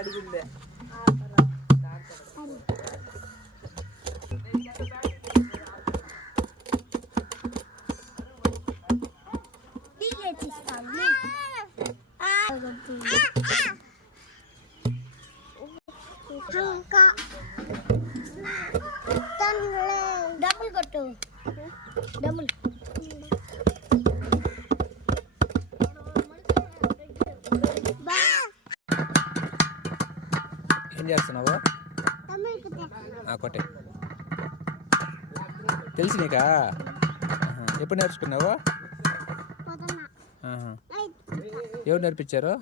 అడిగిందే డబుల్ కొట్టు డబుల్ ఏం చేస్తున్నావు? కొట్టే తెలుసు నీకా? ఎప్పుడు నేర్చుకున్నావు? ఎవరు నేర్పించారు?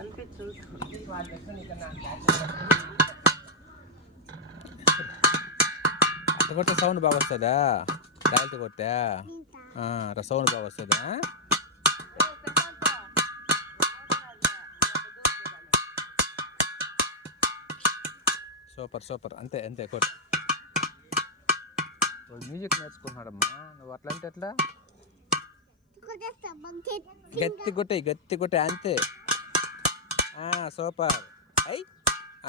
అనిపించు అట్ట కొట్టే సౌండ్ బాగా వస్తుందా? రాయలతో కొట్టా సౌండ్ బాగా వస్తుందా? సూపర్ సూపర్ అంతే అంతే కొట్టు. మ్యూజిక్ నేర్చుకుంటున్నాడమ్మా, నువ్వు అట్లా అంటే ఎట్లా? గట్టి కొట్టే అంతే. సూపర్ అయ్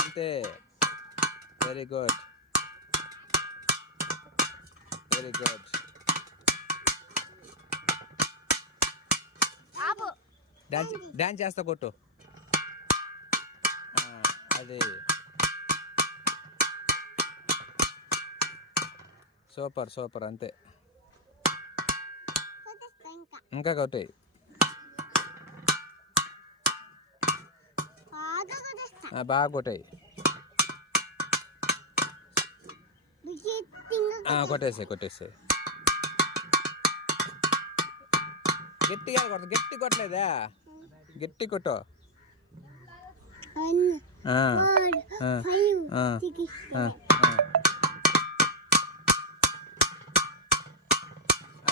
అంతే. Very good very good. Dance చేస్తా కొట్టు. అది సూపర్ సూపర్ అంతే. ఇంకా కొట్టే. బాగా కొట్టాయి. కొట్టేసాయి కొట్టేసాయి. గట్టిగా కొట్టు. గట్టి కొట్టలేదా? గట్టి కొట్టు.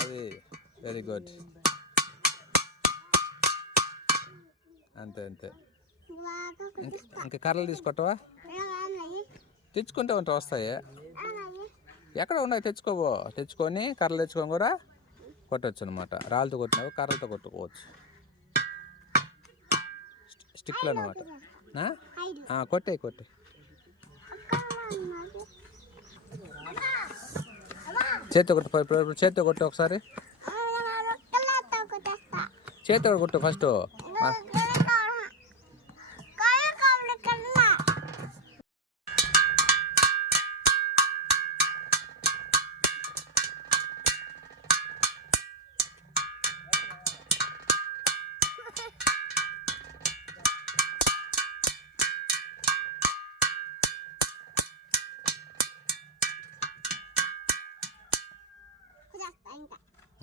అది వెరీ గుడ్ అంతే అంతే. ఇంకా కర్రలు తీసుకొట్టవా? తెచ్చుకుంటే ఉంటా వస్తాయి. ఎక్కడ ఉన్నాయి తెచ్చుకోవో. తెచ్చుకొని కర్రలు తెచ్చుకొని కూడా కొట్టచ్చు అనమాట. రాళ్ళతో కొట్టినావు కర్రలతో కొట్టుకోవచ్చు. స్టిక్లు అనమాట. కొట్టే కొట్టే. చేతితో కొట్టు. చేతితో కొట్టు ఒకసారి. చేతితో కొట్టు ఫస్ట్.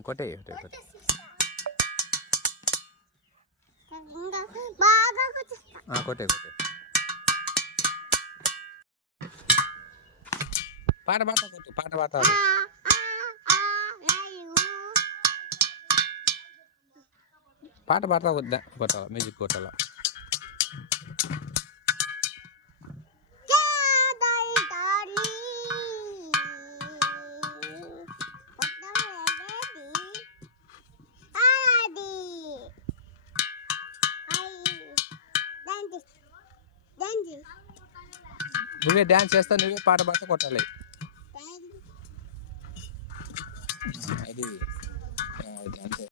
కొట్టే కొట్టే. కొట్టే కొట్టే. పాట పాట కొట్టు. పాట పాట పాట పాట కొట్టాల. మ్యూజిక్ కొట్టాల. నువ్వే డ్యాన్స్ చేస్తా, నువ్వే పాట పాట కొట్టాలి. అది